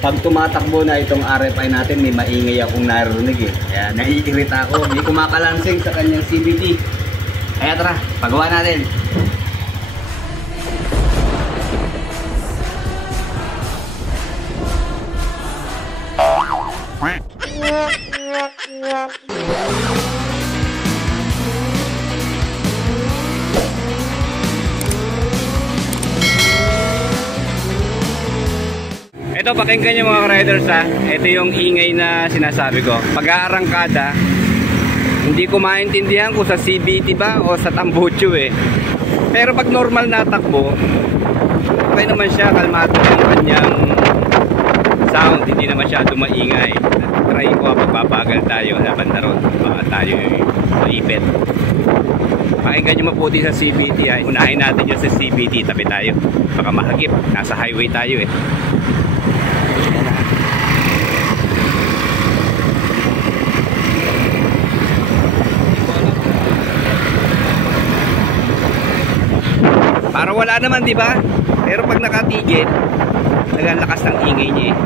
pag tumatakbo na itong RFI natin, may maingay akong narinig eh. Kaya naiirita ako, may kumakalansing sa kanyang CVT. Kaya tara, pagawa natin. Ito, pakinggan nyo mga riders ha. Ito yung ingay na sinasabi ko. Pag-aarangkada, hindi ko maintindihan kung sa CVT ba o sa tambucho eh. Pero pag normal na takbo, okay naman siya, kalmado yung kanyang sound, hindi naman masyado maingay. Try ko pagbabagal tayo, laban na ron, baka tayo maipit. Pakinggan nyo mabuti sa CVT ha. Unahin natin yung sa CVT, tabi tayo. Baka mahagip, nasa highway tayo eh. Para wala naman, di ba? Pero pag nakatigil, nagalakas ng ingay niya eh.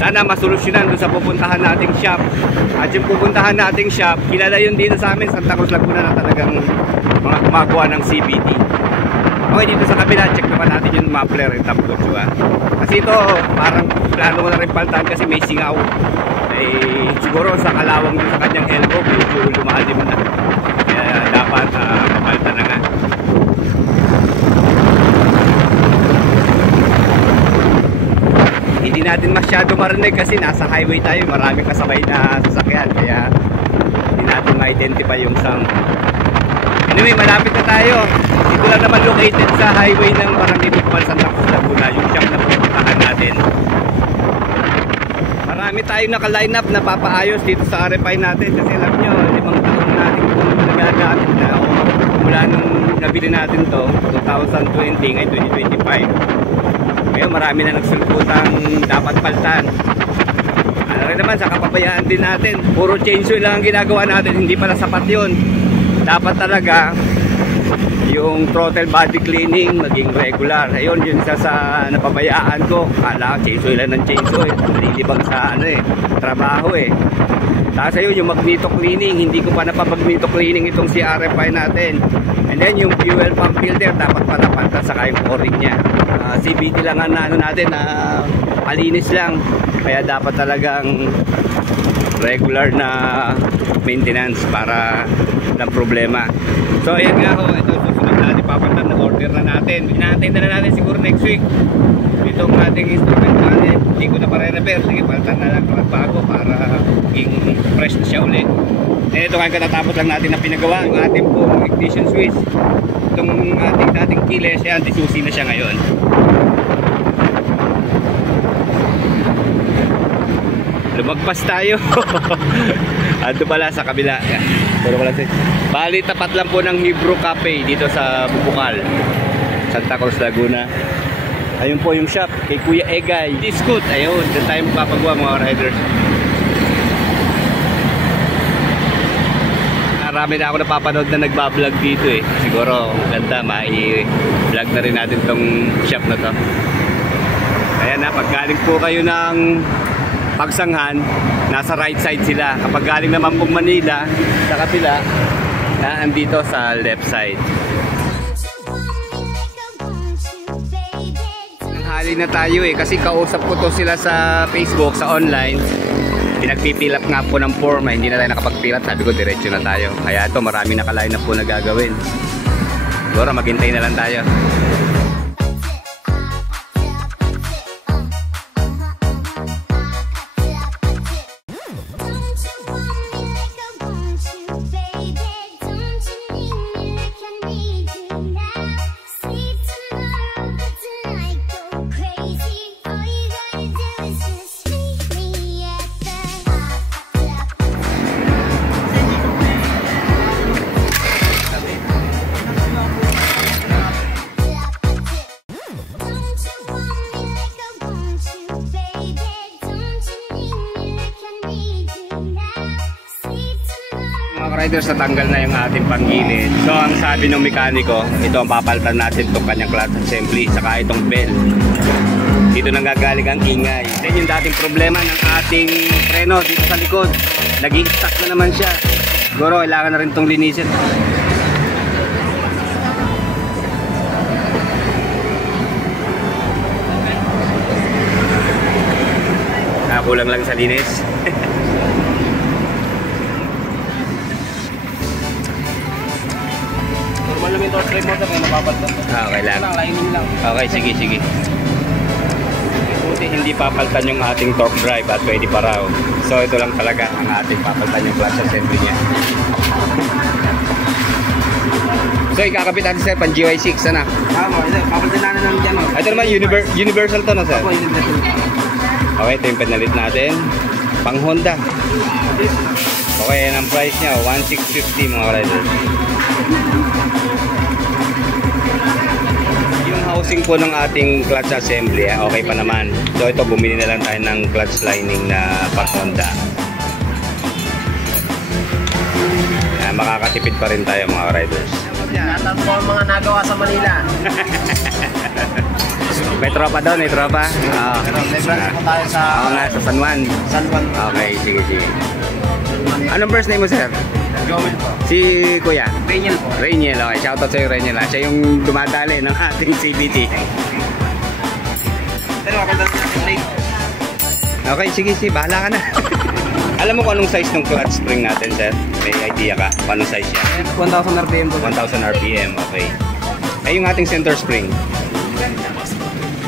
Sana masolusyonan doon sa pupuntahan nating shop. At yung pupuntahan nating shop, kilala yun dito sa amin, Santa Cruz Laguna, na talagang mga gumagawa ng CVT. Okay, dito sa kabila, check naman natin yung muffler yung tambucho ha. Kasi ito, parang plano ko na rin paltan kasi may singaw. Eh, siguro sa kalawang dito sa kanyang elbow, medyo lumalim na. Kaya dapat mapaltan na nga. Hindi natin masyado marinig kasi nasa highway tayo, maraming kasabay na sasakyan, kaya hindi natin ma-identify yung sound. Anyway, malapit na tayo. Dito lang naman located sa highway ng Barangay Bukal, Santa Cruz Laguna, yung shop na pupuntahan natin. Marami tayong naka-line up na papaayos dito sa RFI natin kasi alam nyo, 5 taon natin itong nagagamit na mula nung nabili natin to 2020 ngayon 2025. Ngayon marami na nagsulputang dapat paltan. Ano rin naman sa kapabayaan din natin, puro change oil lang ang ginagawa natin, hindi pala sapat yun. Dapat talaga yung throttle body cleaning maging regular. Ayun, yun isa sa napabayaan ko. Kala change oil lang ng change oil, nalilibang sa trabaho eh. Tapos ayun, yung magneto cleaning, hindi ko pa napapagneto cleaning itong si RFI natin. And then yung fuel pump filter, dapat pala panta saka yung o-ring nya. CVT lang ang natin, malinis lang. Kaya dapat talagang regular na maintenance para ng problema. So ayan nga ho, ito susunod natin papantan na order na natin. Inaantay na natin siguro next week. Itong ating instrument natin, hindi ko na pa-repair. Sige, palitan na lang bago para maging fresh na siya ulit. And ito ngayon katatapos lang natin na pinagawa yung ating pong ignition switch. Itong ating dating keyless, yan, disusi na siya ngayon. Lumagpas tayo. Ito pala sa kabila. Bali, tapat lang po ng Hebrew Cafe dito sa Bukal, Santa Cruz Laguna. Ayun po yung shop kay Kuya Egay Discount. Ayun, dyan tayo magpapagawa mga riders. Marami na ako napapanood na nagbablog dito eh. Siguro ganda, mai-vlog na rin natin tong shop na to. Ayan na, pag galing po kayo ng Pagsanghan, nasa right side sila. Kapag galing naman po Manila, sa kapila, andito sa left side. Nanghali na tayo eh, kasi kausap ko to sila sa Facebook, sa online. Pinagpipill up nga po ng form, hindi na tayo nakapag-fill up. Sabi ko, diretso na tayo. Kaya ito, marami nakaline na po na gagawin. Siguro, maghintay na lang tayo. Riders, natanggal na yung ating panggilid. So ang sabi ng mekaniko, ito ang papalitan natin itong kanyang clutch assembly saka itong bell. Dito nanggagaling ang ingay. Then yung dating problema ng ating preno dito sa likod, nag-i-stuck na naman siya. Siguro kailangan na rin itong linisin. Kulang lang sa linis. Normal naman yung torch drive motor, may napapaltan. Okay lang. Okay, sige, sige. Buti hindi papaltan yung ating torque drive at pwede pa raw. So ito lang talaga ang ating papaltan yung clutch assembly niya. So ikakabit natin sir, pang GY6 na. Papaltan natin namin dyan. Ito naman universal to na sir. Okay, ito yung pinalit natin. Pang Honda. Okay, yan ang price niya. 1,650 mga riders. Yung housing po ng ating clutch assembly, okay pa naman. So ito, bumili na lang tayo ng clutch lining na pang Honda. Makakatipid pa rin tayo mga riders. Lahat po ang mga nagawa sa Manila. May tropa daw, may tropa. May branch po tayo sa... Oo nga, sa San Juan. San Juan. Okay, sige, sige. Anong first name mo, sir? Jomel po. Si Kuya? Rainiel po. Rainiel, okay. Shoutout sa'yo, Rainiel. Siya yung dumadali ng ating CVT. Pero kapag natin late. Okay, sige, sige. Bahala ka na. Alam mo kung anong size ng clutch spring natin, sir? May idea ka kung anong size yan? 1,000 RPM po. 1,000 RPM, okay. Eh, yung ating center spring?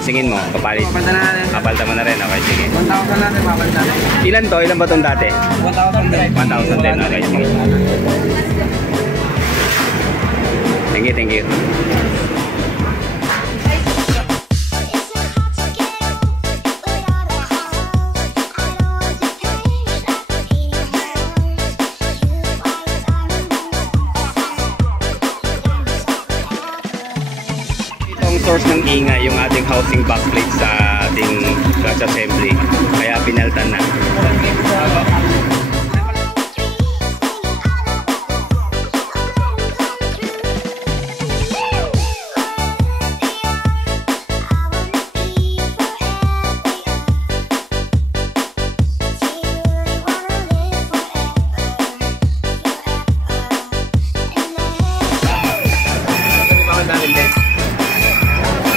Singin mo, papalit. Papaltan na natin. Papalta mo na rin, okay, sige. 1,000 natin, papaltan natin. Ilan to? Ilan ba itong dati? 1,000 din. 1,000 din, okay, sige. Thank you, thank you. Source ng ingay yung ating housing backplate sa ating clutch assembly, kaya pinaltan na.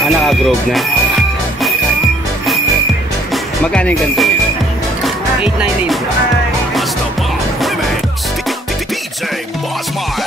Naka-groove na. Magkano yung ganito niya? 899. Basta Bomb Remix. DJ Boss Mike.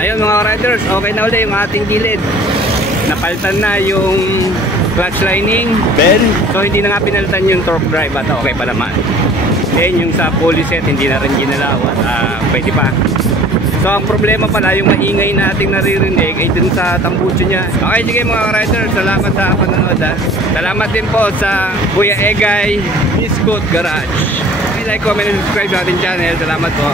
Ayun mga riders, okay na ulit yung ating gilid. Napalitan na yung clutch lining, bell. So hindi na nga pinalitan yung torque drive at okay pa naman. Then yung sa pulley set hindi na rin ginalaw at pwede pa. So ang problema pala yung maingay nating naririnig ay dun sa tambucho niya. Okay, sige mga riders, salamat sa panonood ha. Salamat din po sa Kuya Egay Biscuit Garage. Like, comment, and subscribe sa ating channel. Salamat po.